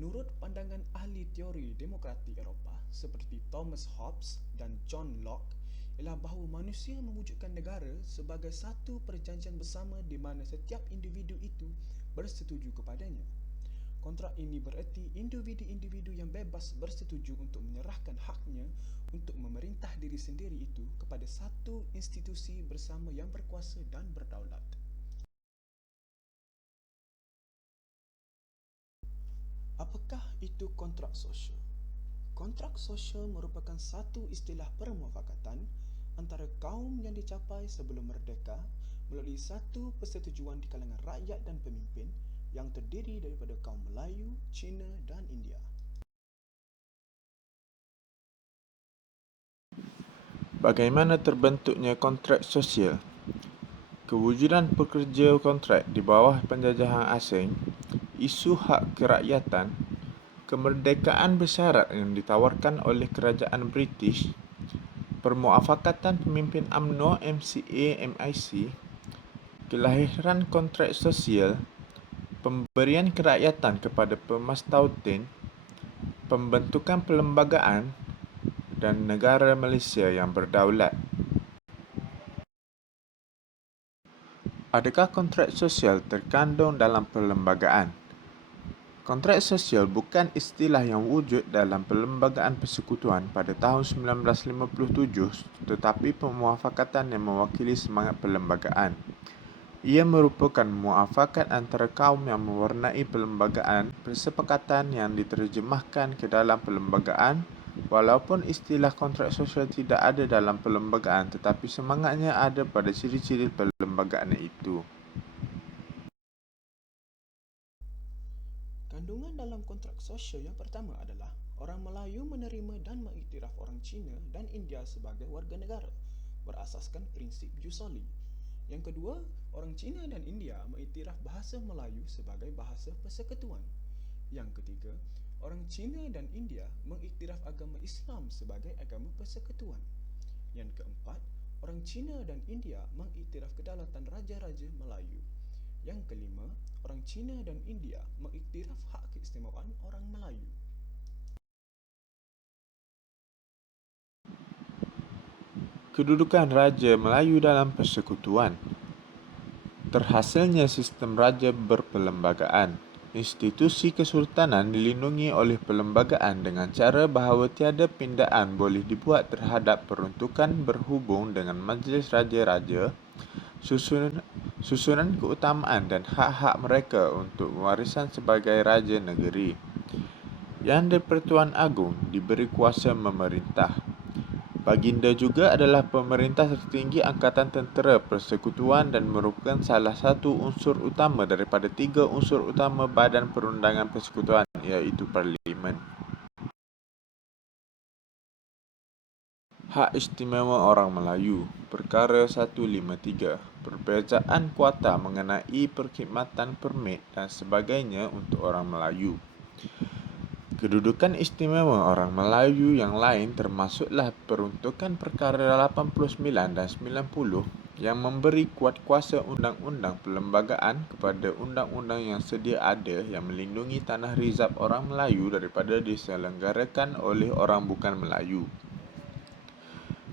Menurut pandangan ahli teori demokratik Eropah seperti Thomas Hobbes dan John Locke, ialah bahawa manusia mewujudkan negara sebagai satu perjanjian bersama di mana setiap individu itu bersetuju kepadanya. Kontrak ini bererti individu-individu yang bebas bersetuju untuk menyerahkan haknya untuk memerintah diri sendiri itu kepada satu institusi bersama yang berkuasa dan berdaulat. Apakah itu kontrak sosial? Kontrak sosial merupakan satu istilah permufakatan antara kaum yang dicapai sebelum merdeka melalui satu persetujuan di kalangan rakyat dan pemimpin yang terdiri daripada kaum Melayu, Cina dan India. Bagaimana terbentuknya kontrak sosial? Kewujudan pekerja kontrak di bawah penjajahan asing, isu hak kerakyatan, kemerdekaan bersyarat yang ditawarkan oleh kerajaan British, permuafakatan pemimpin UMNO MCA MIC, kelahiran kontrak sosial, pemberian kerakyatan kepada pemastautin, pembentukan perlembagaan dan negara Malaysia yang berdaulat. Adakah kontrak sosial terkandung dalam perlembagaan? Kontrak sosial bukan istilah yang wujud dalam Perlembagaan Persekutuan pada tahun 1957, tetapi pemuafakatan yang mewakili semangat perlembagaan. Ia merupakan muafakat antara kaum yang mewarnai perlembagaan, persepakatan yang diterjemahkan ke dalam perlembagaan, walaupun istilah kontrak sosial tidak ada dalam perlembagaan tetapi semangatnya ada pada ciri-ciri perlembagaan itu. Kandungan dalam kontrak sosial yang pertama adalah orang Melayu menerima dan mengiktiraf orang Cina dan India sebagai warga negara berasaskan prinsip jus soli. Yang kedua, orang Cina dan India mengiktiraf bahasa Melayu sebagai bahasa persekutuan. Yang ketiga, orang Cina dan India mengiktiraf agama Islam sebagai agama persekutuan. Yang keempat, orang Cina dan India mengiktiraf kedaulatan Raja-Raja Melayu. Yang kelima, orang Cina dan India mengiktiraf hak keistimewaan orang Melayu. Kedudukan Raja Melayu dalam persekutuan. Terhasilnya sistem raja berperlembagaan. Institusi kesultanan dilindungi oleh perlembagaan dengan cara bahawa tiada pindaan boleh dibuat terhadap peruntukan berhubung dengan majlis raja-raja, susunan keutamaan dan hak-hak mereka untuk warisan sebagai raja negeri. Yang di-Pertuan Agong diberi kuasa memerintah. Baginda juga adalah pemerintah tertinggi Angkatan Tentera Persekutuan dan merupakan salah satu unsur utama daripada 3 unsur utama Badan Perundangan Persekutuan, iaitu Parlimen. Hak Istimewa Orang Melayu, Perkara 153, perbezaan kuota mengenai perkhidmatan permit dan sebagainya untuk orang Melayu. Kedudukan istimewa orang Melayu yang lain termasuklah peruntukan perkara 89 dan 90 yang memberi kuat kuasa undang-undang perlembagaan kepada undang-undang yang sedia ada yang melindungi tanah rizab orang Melayu daripada diselenggarakan oleh orang bukan Melayu.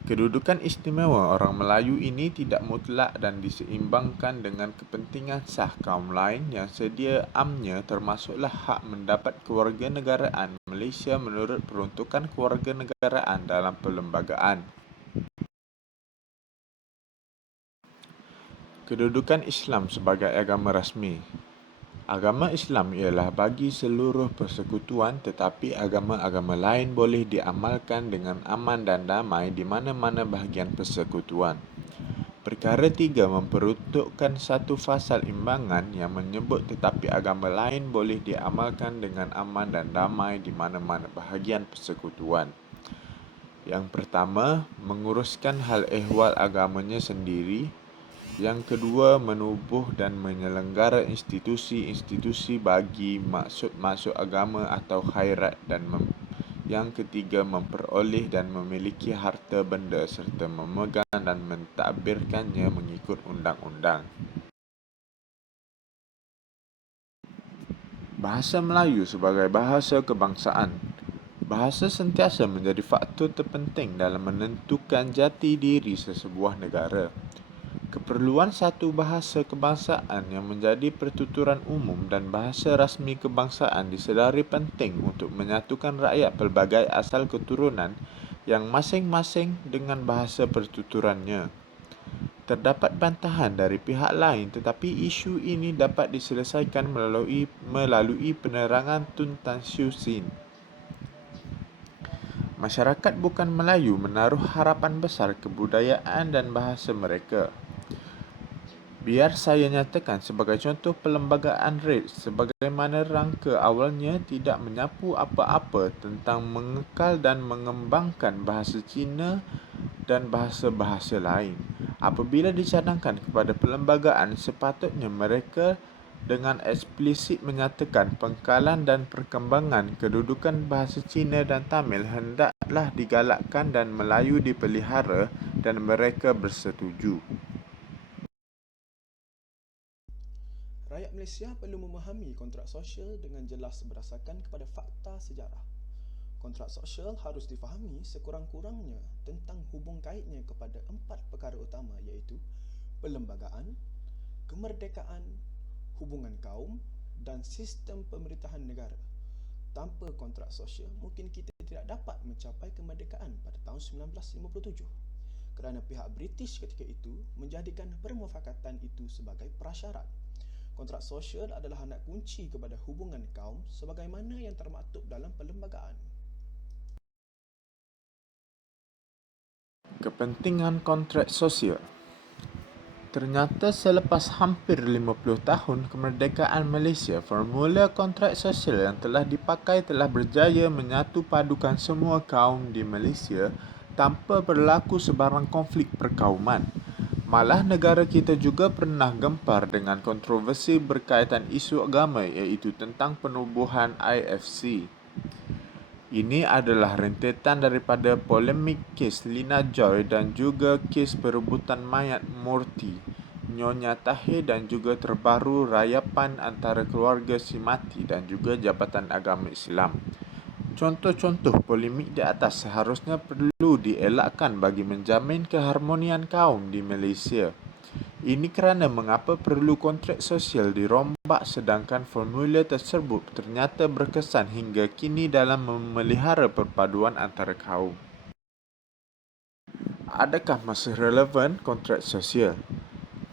Kedudukan istimewa orang Melayu ini tidak mutlak dan diseimbangkan dengan kepentingan sah kaum lain yang sedia amnya termasuklah hak mendapat kewarganegaraan Malaysia menurut peruntukan kewarganegaraan dalam perlembagaan. Kedudukan Islam sebagai agama rasmi. Agama Islam ialah bagi seluruh persekutuan, tetapi agama-agama lain boleh diamalkan dengan aman dan damai di mana-mana bahagian persekutuan. Perkara 3 memperuntukkan satu fasal imbangan yang menyebut tetapi agama lain boleh diamalkan dengan aman dan damai di mana-mana bahagian persekutuan. Yang pertama, menguruskan hal ehwal agamanya sendiri. Yang kedua, menubuh dan menyelenggara institusi-institusi bagi maksud-maksud agama atau khairat dan yang ketiga, memperoleh dan memiliki harta benda serta memegang dan mentadbirkannya mengikut undang-undang. Bahasa Melayu sebagai bahasa kebangsaan. Bahasa sentiasa menjadi faktor terpenting dalam menentukan jati diri sesebuah negara. Keperluan satu bahasa kebangsaan yang menjadi pertuturan umum dan bahasa rasmi kebangsaan disedari penting untuk menyatukan rakyat pelbagai asal keturunan yang masing-masing dengan bahasa pertuturannya. Terdapat bantahan dari pihak lain tetapi isu ini dapat diselesaikan melalui penerangan Tun Tan Siew Sin. Masyarakat bukan Melayu menaruh harapan besar kebudayaan dan bahasa mereka. Biar saya nyatakan sebagai contoh perlembagaan RED sebagaimana rangka awalnya tidak menyapu apa-apa tentang mengekal dan mengembangkan bahasa Cina dan bahasa-bahasa lain. Apabila dicadangkan kepada perlembagaan, sepatutnya mereka dengan eksplisit menyatakan pengkalan dan perkembangan kedudukan bahasa Cina dan Tamil hendaklah digalakkan dan Melayu dipelihara dan mereka bersetuju. Rakyat Malaysia perlu memahami kontrak sosial dengan jelas berdasarkan kepada fakta sejarah. Kontrak sosial harus difahami sekurang-kurangnya tentang hubung kaitnya kepada 4 perkara utama iaitu perlembagaan, kemerdekaan, hubungan kaum dan sistem pemerintahan negara. Tanpa kontrak sosial, mungkin kita tidak dapat mencapai kemerdekaan pada tahun 1957 kerana pihak British ketika itu menjadikan permufakatan itu sebagai prasyarat. Kontrak sosial adalah anak kunci kepada hubungan kaum sebagaimana yang termaktub dalam perlembagaan. Kepentingan kontrak sosial. Ternyata selepas hampir 50 tahun kemerdekaan Malaysia, formula kontrak sosial yang telah dipakai telah berjaya menyatu padukan semua kaum di Malaysia tanpa berlaku sebarang konflik perkauman. Malah negara kita juga pernah gempar dengan kontroversi berkaitan isu agama iaitu tentang penubuhan IFC. Ini adalah rentetan daripada polemik kes Lina Joy dan juga kes perebutan mayat Murti, Nyonya Tahir dan juga terbaru rayapan antara keluarga si mati dan juga Jabatan Agama Islam. Contoh-contoh polemik di atas seharusnya perlu dielakkan bagi menjamin keharmonian kaum di Malaysia. Ini kerana mengapa perlu kontrak sosial dirombak sedangkan formula tersebut ternyata berkesan hingga kini dalam memelihara perpaduan antara kaum. Adakah masih relevan kontrak sosial?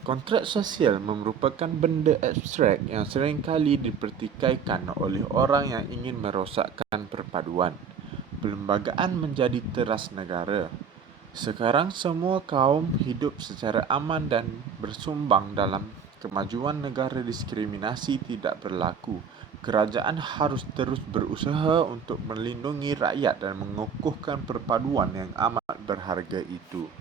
Kontrak sosial merupakan benda abstrak yang seringkali dipertikaikan oleh orang yang ingin merosakkan perpaduan. Perlembagaan menjadi teras negara. Sekarang semua kaum hidup secara aman dan bersumbang dalam kemajuan negara. Diskriminasi tidak berlaku. Kerajaan harus terus berusaha untuk melindungi rakyat dan mengukuhkan perpaduan yang amat berharga itu.